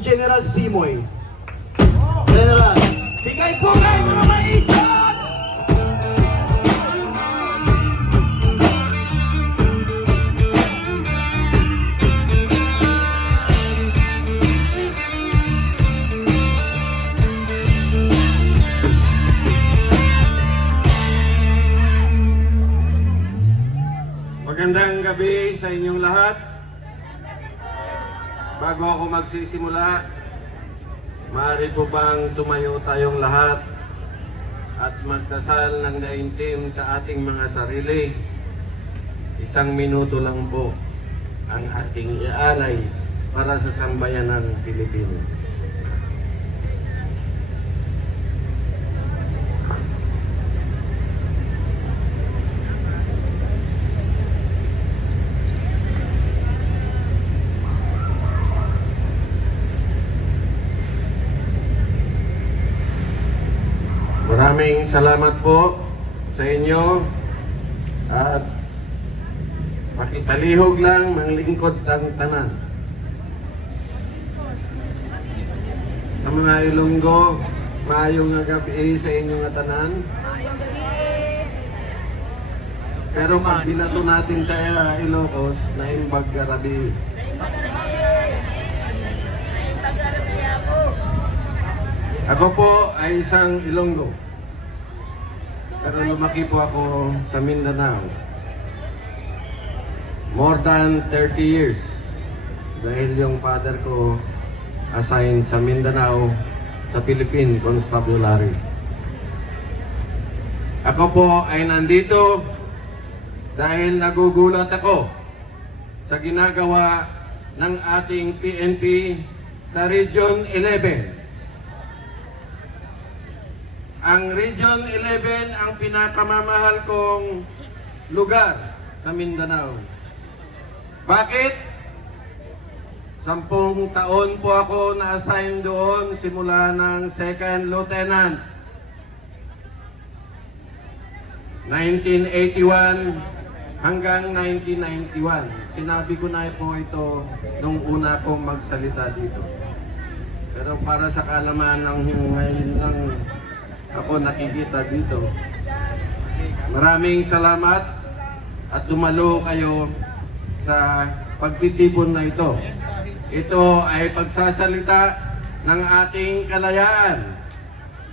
General Simoy. General, bigay po kayo mga maisot! Magandang gabi sa inyong lahat. Bago ako magsisimula, maaari po bang tumayo tayong lahat at magdasal ng daimtim sa ating mga sarili? 1 minuto lang po ang ating ialay para sa sambayanang Pilipino. Maraming salamat po sa inyo at pakipalihog lang manglingkod ang tanan. Sa mga Ilonggo, maayong nga gabi sa inyong tanan. Maayong gabi. Pero pag binato natin sa Ilocos, naimbag garabi. Ako po ay isang Ilonggo. Pero lumaki po ako sa Mindanao. More than 30 years. Dahil yung father ko assigned sa Mindanao sa Philippine Constabulary. Ako po ay nandito dahil nagugulat ako sa ginagawa ng ating PNP sa Region 11. Ang Region 11 ang pinakamamahal kong lugar sa Mindanao. Bakit? 10 taon po ako na-assign doon simula ng Second Lieutenant. 1981 hanggang 1991. Sinabi ko na po ito nung una akong magsalita dito. Pero para sa kalaman ng ngayon lang ako nakikita dito. Maraming salamat at dumalo kayo sa pagtitipon na ito. Ito ay pagsasalita ng ating kalayaan.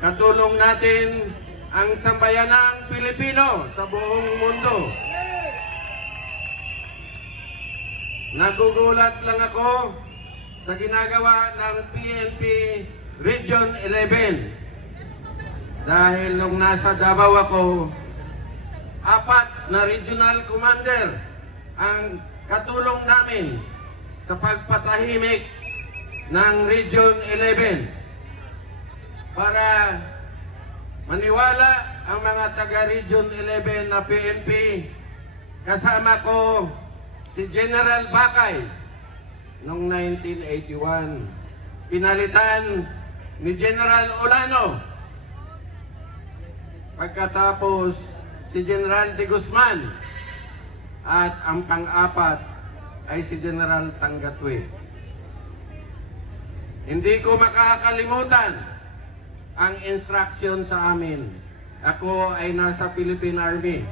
Katulong natin ang sambayanang Pilipino sa buong mundo. Nagugulat lang ako sa ginagawa ng PNP Region 11. Dahil nung nasa Davao ako, 4 na regional commander ang katulong namin sa pagpatahimik ng Region 11 para maniwala ang mga taga-Region 11 na PNP. Kasama ko si General Bakay noong 1981. Pinalitan ni General Olano. Pagkatapos si General De Guzman. At ang pang-4 ay si General Tangatwe. Hindi ko makakalimutan ang instruction sa amin. Ako ay nasa Philippine Army.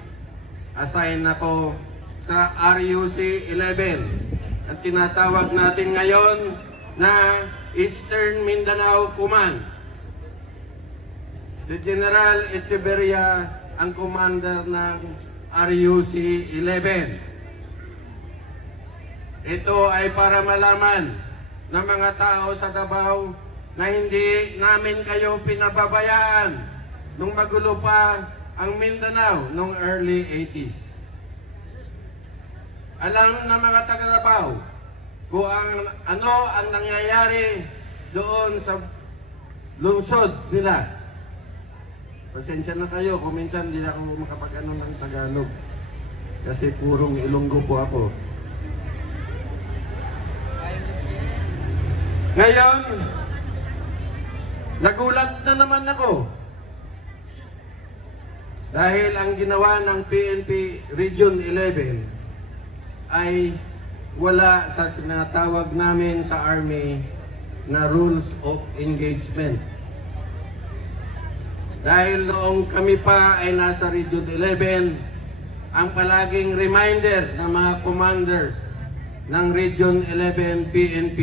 Assign ako sa RUC 11. Ang tinatawag natin ngayon na Eastern Mindanao Command. Si General Echeverria ang commander ng RUC 11. Ito ay para malaman ng mga tao sa Davao na hindi namin kayo pinababayaan nung magulo pa ang Mindanao nung early 80s. Alam ng mga taga-Davao kung ano ang nangyayari doon sa lungsod nila. Pasensya na kayo kung minsan hindi ako makapag-ano ng Tagalog. Kasi purong Ilonggo po ako. Ngayon, nagulat na naman ako. Dahil ang ginawa ng PNP Region 11 ay wala sa sinatawag namin sa Army na rules of engagement. Dahil noong kami pa ay nasa Region 11, ang palaging reminder ng mga commanders ng Region 11 PNP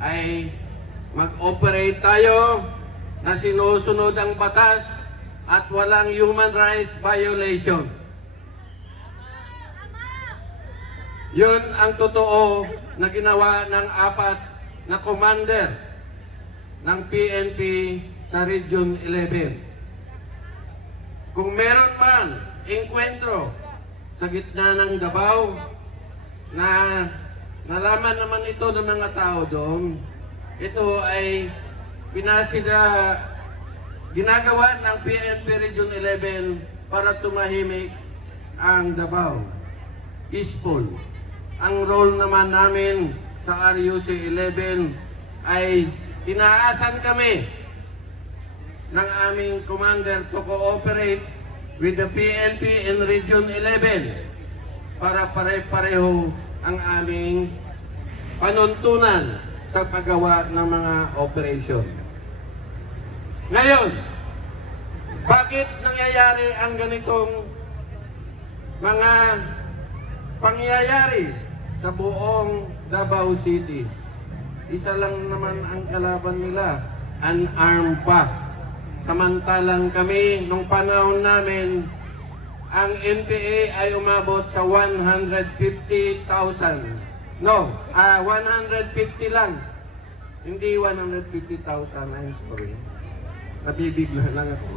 ay mag-operate tayo na sinusunod ang batas at walang human rights violation. Yun ang totoo na ginawa ng 4 na commander ng PNP sa Region 11. Kung meron man engkwentro sa gitna ng Davao na nalaman naman ito ng mga tao doon, ito ay ginagawa ng PNP Region 11 para tumahimik ang Davao. Peaceful. Ang role naman namin sa RUC 11 ay tinaasan kami ng aming commander to cooperate with the PNP in Region 11 para pare-pareho ang aming panuntunan sa paggawa ng mga operation. Ngayon, bakit nangyayari ang ganitong mga pangyayari sa buong Davao City? Isa lang naman ang kalaban nila, unarmed pa. Samantalang kami, nung panahon namin, ang NPA ay umabot sa 150,000. No, 150 lang. Hindi 150,000, I'm sorry. Nabibigla lang ako.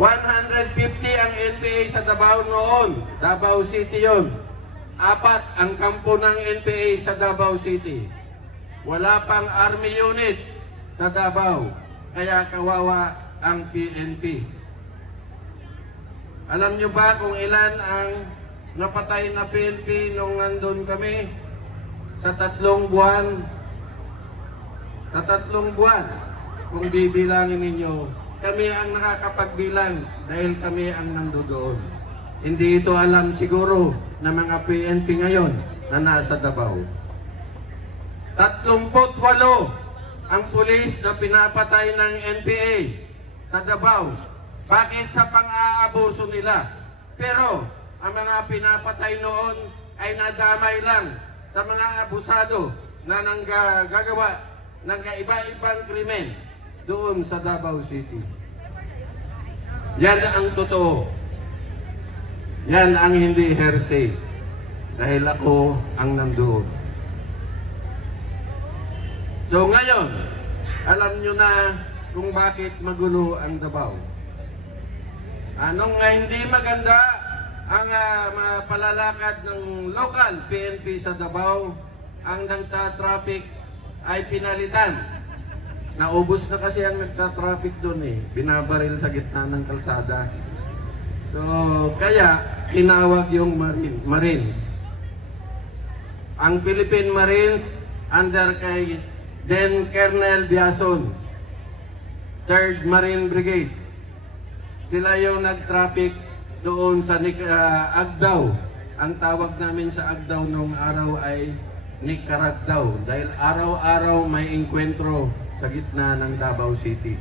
150 ang NPA sa Davao noon. Davao City yon. 4 ang kampo ng NPA sa Davao City. Wala pang army units sa Davao. Kaya kawawa ang PNP. Alam nyo ba kung ilan ang napatay na PNP nung nandun kami? Sa 3 buwan. Sa 3 buwan. Kung bibilangin ninyo, kami ang nakakapagbilang dahil kami ang nandoon. Hindi ito alam siguro ng mga PNP ngayon na nasa Davao. 38 ang pulis na pinapatay ng NPA sa Davao. Bakit? Sa pang-aabuso nila. Pero ang mga pinapatay noon ay nadamay lang sa mga abusado na nanggagawa ng iba-ibang krimen doon sa Davao City. Yan ang totoo. Yan ang hindi hearsay. Dahil ako ang nandoon. So ngayon, alam nyo na kung bakit magulo ang Davao. Anong hindi maganda ang palalakad ng local PNP sa Davao, ang nagta-traffic ay pinalitan. Naubos na kasi ang nagta-traffic doon eh. Binabaril sa gitna ng kalsada. So, kaya tinawag yung Marines. Ang Philippine Marines under kay then Colonel Biason, 3rd Marine Brigade. Sila yung nag-traffic doon sa Agdao. Ang tawag namin sa Agdao noong araw ay Nicaragdao dahil araw-araw may engkwentro sa gitna ng Davao City.